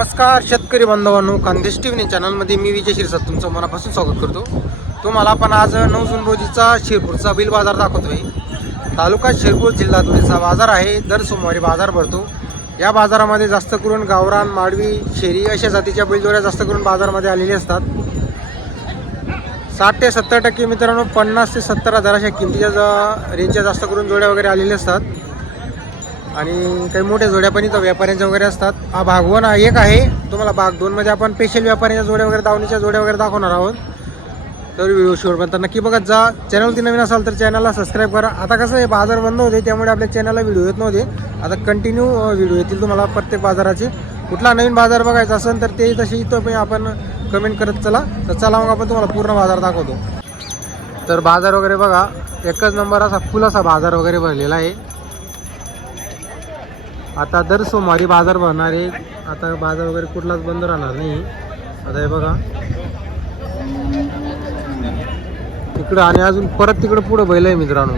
नमस्कार शेतकरी बांधवांनो खानदेश टी व्ही चॅनलमध्ये मी विजय शिरसाट तुमचं मनापासून स्वागत करतो. तुम्हाला आपण आज नऊ जून रोजीचा शिरपूरचा बिल बाजार दाखवतोय. तालुका शिरपूर जिल्हा धुळेचा बाजार आहे. दर सोमवारी बाजार भरतो. या बाजारामध्ये जास्त करून गावरान माडवी शेरी अशा जातीच्या बैलजोड्या जास्त करून बाजारामध्ये आलेल्या असतात. साठ ते सत्तर टक्के मित्रांनो पन्नास ते सत्तर हजार अशा किमतीच्या ज- रेंजच्या जास्त करून जोड्या वगैरे आलेल्या असतात. आणि काही मोठ्या जोड्या पण इथं व्यापाऱ्यांच्या वगैरे असतात. हा भाग वन हा एक आहे. तुम्हाला भाग दोन म्हणजे आपण स्पेशल व्यापाऱ्यांच्या जोड्या वगैरे दावणीच्या जोड्या वगैरे दाखवणार आहोत. तर व्हिडिओ शेवर पण तर नक्की बघत जा. चॅनलवरती नवीन असाल तर चॅनलला सबस्क्राईब करा. आता कसं आहे बाजार बंद होते त्यामुळे आपल्या चॅनलला व्हिडिओ येत नव्हते. आता कंटिन्यू व्हिडिओ येतील तुम्हाला प्रत्येक बाजाराचे. कुठला नवीन बाजार बघायचा असेल तर ते तशी इथं पण आपण कमेंट करत चला. तर चला मग आपण तुम्हाला पूर्ण बाजार दाखवतो. तर बाजार वगैरे बघा. एकच नंबर असा फुल असा बाजार वगैरे भरलेला आहे. आता दर सोमवारी बाजार भरणार आहे. आता बाजार वगैरे कुठलाच बंद राहणार नाही. आता हे बघा. इकडं आणि अजून परत तिकडं पुढं बैल आहे मित्रांनो.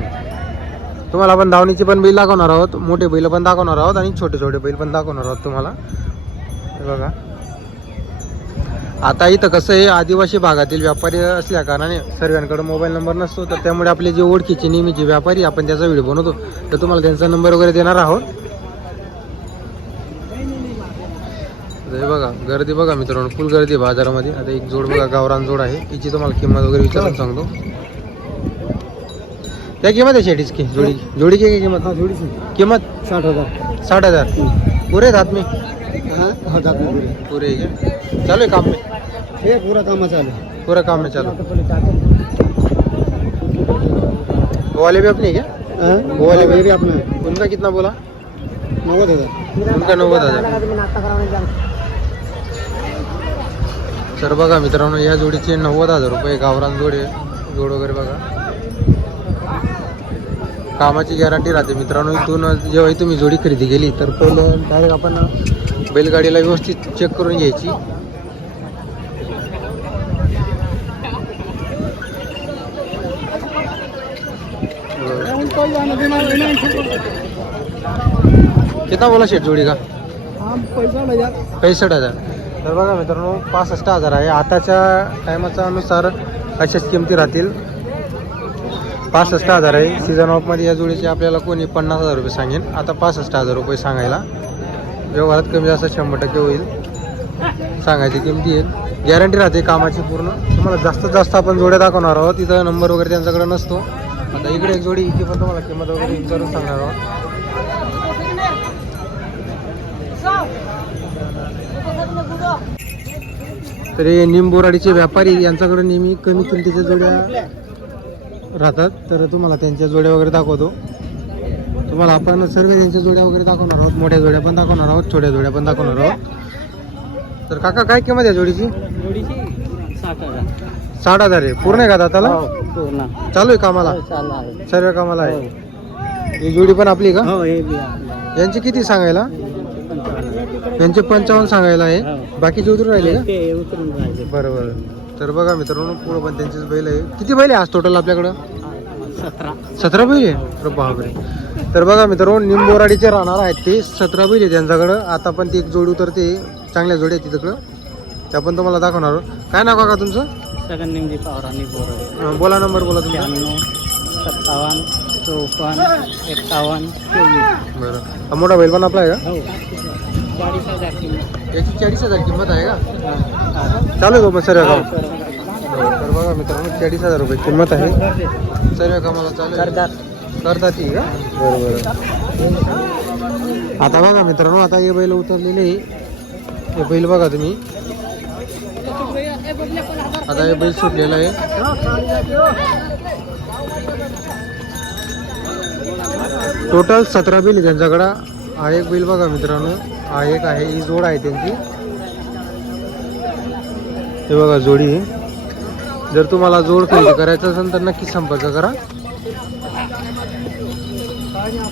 तुम्हाला आपण धावणीचे पण बैल दाखवणार आहोत. मोठे बैल पण दाखवणार आहोत आणि छोटे छोटे बैल पण दाखवणार आहोत तुम्हाला. हे बघा. आता इथं कसं आहे आदिवासी भागातील व्यापारी असल्या कारणाने सर्वांकडे मोबाईल नंबर नसतो तर त्यामुळे आपले जे ओळखीचे नेहमीचे व्यापारी आपण त्याचा व्हिडिओ बनवतो. तर तुम्हाला त्यांचा नंबर वगैरे देणार आहोत. आता हे बघा गर्दी बघा मित्रांनो फुल गर्दी आहे बाजारामध्ये. आता एक जोड बघा गावरान जोड आहे. हिची तुम्हाला किंमत वगैरे विचारून सांगतो. क्या किंमत है शेडीज की? जोड़ी जोड़ी की क्या कीमत? हाँ कीमत? साठ हज़ार. साठ हज़ार. पूरे हाथ में? हाँ पूरे. पूरे चालू है काम में? पूरा काम चालू पूरा काम में चालू. वो वाले भी अपने क्या हाँ? वो वाले हाँ, भी अपना है उनका कितना बोला? नव्वद हज़ार. उनका नव्वद हज़ार. तर बघा मित्रांनो या जोडीचे नव्वद हजार रुपये गावरान जोड आहे. जोड वगैरे बघा. कामाची गॅरंटी राहते मित्रांनो इथून जेव्हा तुम्ही जोडी खरेदी केली तर पहिलं डायरेक्ट आपण बैलगाडीला व्यवस्थित चेक करून घ्यायची. कितना बोला शेट जोडी का? पैसा हजार पैंसष्ट हजार. तर बघा मित्रांनो पासष्ट हजार आहे. आताच्या टायमाच्या अनुसार अशाच किमती राहतील. पासष्ट हजार आहे. सीझन ऑफमध्ये या जोडीचे आपल्याला कोणी पन्नास हजार रुपये सांगेन. आता पासष्ट हजार रुपये सांगायला. व्यवहारात कमी जास्त शंभर टक्के होईल. सांगायची किमती येईल गॅरंटी राहते कामाची पूर्ण. तुम्हाला जास्तीत जास्त आपण जोड्या दाखवणार आहोत. तिथं नंबर वगैरे त्यांच्याकडे नसतो. आता इकडे एक जोडी इथे पण तुम्हाला किंमत वगैरे विचारून सांगणार आहोत. तर हे निंबोराडीचे व्यापारी यांच्याकडे नेहमी कमी किमतीच्या जोड्या राहतात. तर तुम्हाला त्यांच्या जोड्या वगैरे दाखवतो. तुम्हाला आपण सर्व त्यांच्या जोड्या वगैरे दाखवणार आहोत. मोठ्या जोड्या पण दाखवणार आहोत. छोट्या जोड्या पण दाखवणार आहोत. तर काका काय किंमत आहे जोडीची? साठ हजार. आहे. पूर्ण आहे का दाताला? पूर्ण. चालू आहे कामाला? आहे. सर्व कामाला आहे. ही. जोडी पण आपली का? हो हे. यांची किती सांगायला. यांचे पंचावन्न सांगायला आहे. हो. बाकीचे उतरून राहिले का? ते उतरून राहिले. बरोबर. तर बघा मित्रांनो पुढं पण त्यांचेच बैल आहे. किती बैल आहे आज टोटल आपल्याकडं? सतरा. सतरा बैल आहे? अरे बापरे. तर बघा मित्रांनो निंबोराडीचे राहणार आहेत ते सतरा बैल आहे त्यांच्याकडं आता पण ती एक जोडी उतरते. चांगल्या जोडी आहे तिकडं त्या पण तुम्हाला दाखवणार. काय नाव काका तुमचं? सगळं निमजी पावरानी बोरडे. अं, बोला नंबर बोला त्र्याण्णव सत्तावन्न चौपन्न एकावन्न चोवीस. बरं. मोठा बैल पण आपला आहे हो. चाळीस हजार किंमत. का याची चाळीस हजार किंमत आहे का. चालू आहे का मग सर्व काम? कर- तर बघा मित्रांनो चाळीस हजार रुपये किंमत आहे. सर्व कामाला चालू आहे. करतात. करतात ती का बरोबर. आता बघा मित्रांनो आता हे बैल उतरलेले आहे. हे बैल बघा तुम्ही. आता हे बैल सुटलेलं आहे. टोटल सतरा बैल आहे त्यांच्याकडं. हा एक बैल बघा मित्रांनो. हा एक आहे ही जोड आहे त्यांची. हे बघा जोडी. आहे जर तुम्हाला जोड खरेदी करायचं असेल तर नक्की संपर्क करा.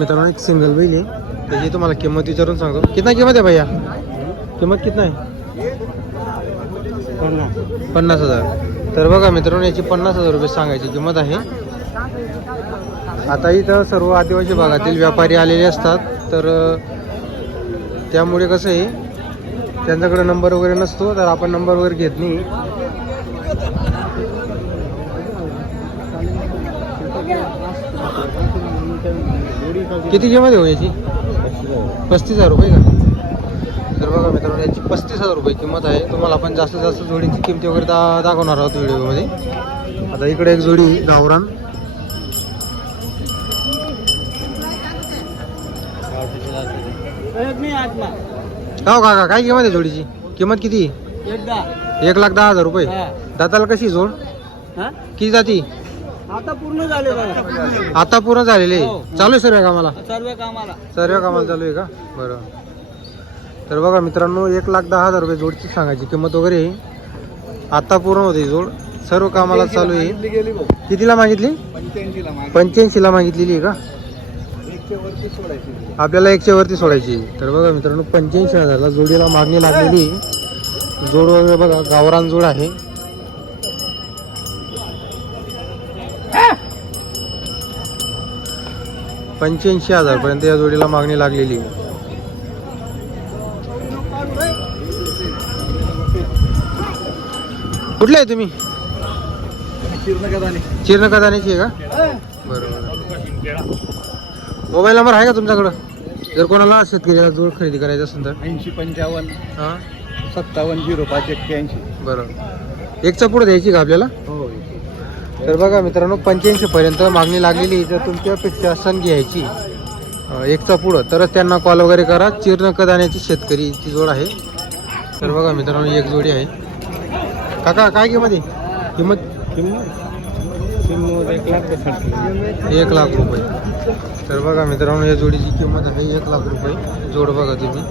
मित्रांनो एक सिंगल बैल आहे. त्याची तुम्हाला किंमत विचारून सांगतो. कितना किंमत आहे भैया? किंमत कितना आहे? पन्नास पन्नास हजार. तर बघा मित्रांनो याची पन्नास हजार रुपये सांगायची किंमत आहे. आता इथं सर्व आदिवासी भागातील व्यापारी आलेले असतात. तर त्यामुळे कसं आहे त्यांच्याकडे नंबर वगैरे नसतो तर आपण नंबर वगैरे घेत नाही. किती किंमत आहे हो याची? पस्तीस हजार रुपये का? तर बघा मित्रांनो याची पस्तीस हजार रुपये किंमत आहे. तुम्हाला आपण जास्तीत जास्त जोडीची किंमती वगैरे दा दाखवणार आहोत व्हिडिओमध्ये. आता इकडे एक जोडी गावरान. का हो काका काय किंमत आहे जोडीची? किंमत किती? एक लाख दहा हजार रुपये. दाताला कशी जोड? किती जाती? आता पूर्ण झाले बघा. आता पूर्ण झालेले. हो. चालू आहे सर्व कामाला? सर्व कामाला. सर्व कामाला चालू आहे का? बरं. तर बघा मित्रांनो एक लाख दहा हजार रुपये जोडची सांगायची किंमत वगैरे आता पूर्ण होते जोड. सर्व कामाला चालू आहे. कितीला मागितली. पंच्याऐंशीला मागितलेली आहे का? आपल्याला एकशे वरती सोडायची. तर बघा मित्रांनो पंच्याऐंशी हजारला जोडीला मागणी लागलेली. जोड वगैरे बघा गावरान जोड आहे. पंच्याऐंशी हजार पर्यंत या जोडीला मागणी लागलेली. कुठले आहे तुम्ही? चिरण कदानेची आहे का? बरोबर मोबाईल नंबर आहे का तुमच्याकडं? जर कोणाला शेतकऱ्याला जोड खरेदी करायचं असेल तर? ऐंशी पंचावन्न हां? सत्तावन्न झिरो पाच एक्क्याऐंशी. बरं. एकच्या पुढे द्यायची का आपल्याला? हो तर बघा मित्रांनो पंच्याऐंशी पर्यंत मागणी लागलेली. जर तुमच्यापेक्षा सण घ्यायची. अं, एकचा पुढं. तरच त्यांना कॉल वगैरे करा. चिरण कदाण्याची शेतकरीची जोड आहे. तर बघा मित्रांनो एक जोडी आहे. काका काय किंमत आहे? किंमत? एक लाख एक लाख रुपये. तर बघा मित्रांनो या जोडीची किंमत आहे एक लाख रुपये. जोड बघा तुम्ही.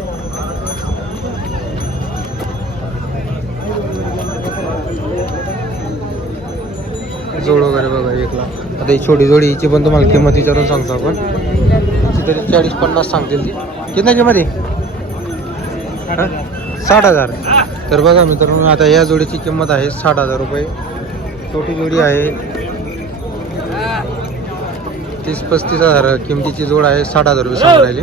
जोड वगैरे बघा एक लाख. आता ही छोटी जोडी हिची पण तुम्हाला किंमत विचारून सांगतो आपण. हिची तरी चाळीस पन्नास सांगतील ती. किती किंमत आहे? साठ हजार. तर बघा मित्रांनो आता या जोडीची किंमत आहे साठ हजार रुपये. छोटी जोडी आहे. तीस पस्तीस हजार किमतीची जोड आहे साठ हजार रुपये सांगून राहिले.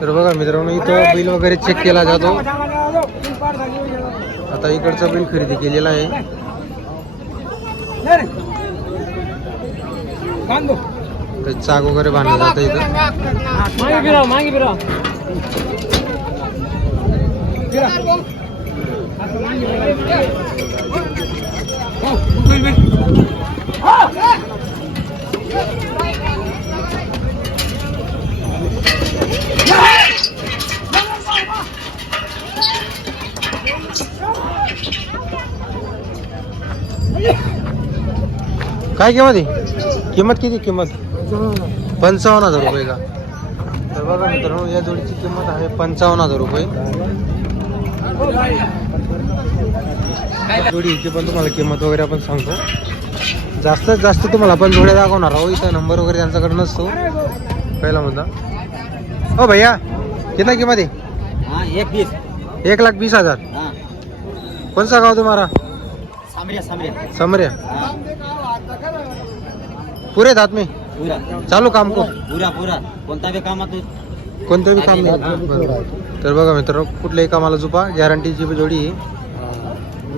तर बघा मित्रांनो इथं बिल वगैरे चेक केला जातो. आता इकडचं बिल खरेदी केलेलं आहे. चाक वगैरे बांधलं जातं इथं. काय किंमत आहे? किंमत किती किंमत? पंचावन्न हजार रुपये का? तर बघा मित्रांनो या जोडीची किंमत आहे पंचावन्न हजार रुपये. जोडी पण तुम्हाला किंमत वगैरे आपण सांगतो. जास्तीत जास्त तुम्हाला आपण जोड्या दाखवणार आहोत. इथं नंबर वगैरे त्यांच्याकडे नसतो. पहिला मुद्दा. हो भैया कितना किंमत आहे? हाँ एक बीस एक लाख बीस हजार. हाँ. सा गाव तुम्हारा सामरिया सामरिया. समर्या. हाँ. पुरे हात में. पूरा. चालू काम को पूरा पूरा. कोणता बी कामात कोणतं बी काम नाही. तर बघा मित्रांनो कुठल्याही कामाला झुपा. गॅरंटीची जोडी आहे.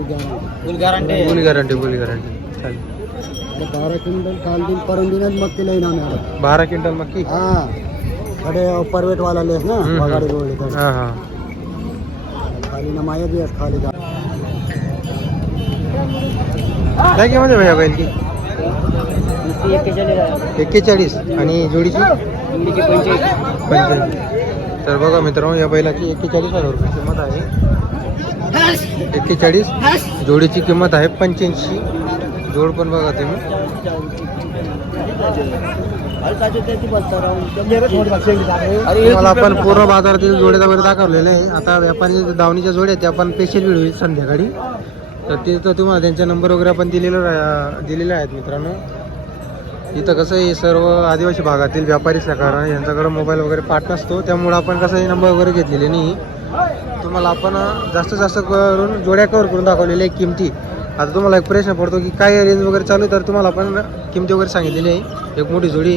Full guarantee full guarantee full guarantee चालेल बारा क्विंटल काल दिन परम दिन मग बारा क्विंटल मक्की? हा. परवेट वाला लेस ना. हा हा. खाली ना माया बी आहेत खाली जा. काय किंमत आहे भैया बैल की एक्केचाळीस. आणि जोडीची? पंच्याऐंशी तर बघा मित्रांनो या बैलाची एक्केचाळीस हजार रुपये किंमत आहे. एक्केचाळीस. जोडीची किंमत आहे पंच्याऐंशी. जोड पण बघा तुम्ही. मला आपण पूर्ण बाजारातील जोड्या वगैरे दाखवलेले आहे. आता व्यापारी दावणीच्या जोड्या आहेत त्या आपण पेशल व्हिडिओ संध्याकाळी. तर तिथं तुम्हाला त्यांचा नंबर वगैरे आपण दिलेलं रा- दिलेले आहेत मित्रांनो. इथं कसं आहे सर्व आदिवासी भागातील व्यापारी सकार यांच्याकडे मोबाईल वगैरे पाठ नसतो त्यामुळं आपण कसं हे नंबर वगैरे घेतलेले नाही. तुम्हाला आपण जास्तीत जास्त करून जोड्या कवर करून दाखवलेल्या आहे किमती. आता तुम्हाला एक प्रश्न पडतो की काय रेंज वगैरे चालू आहे तर तुम्हाला आपण किमती वगैरे सांगितलेली आहे. एक मोठी जोडी.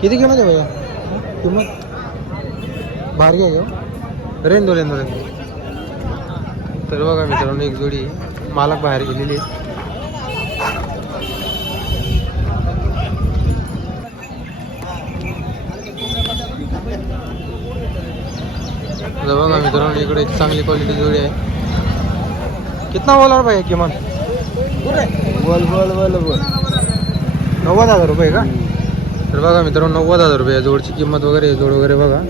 किती किंमत आहे भैया? किंमत? भारी आहे हो. रेंज दोन रेंदो. तर बघा मित्रांनो एक जोडी मालक बाहेर गेलेली आहे. बघा मित्रांनो इकडे एक चांगली क्वालिटी जोडी आहे. कितना बोला भाई किमान? बोल बोल बोल बोल नव्वद हजार रुपये का? तर बघा मित्रांनो नव्वद हजार रुपये जोडची किंमत वगैरे जोड वगैरे बघा.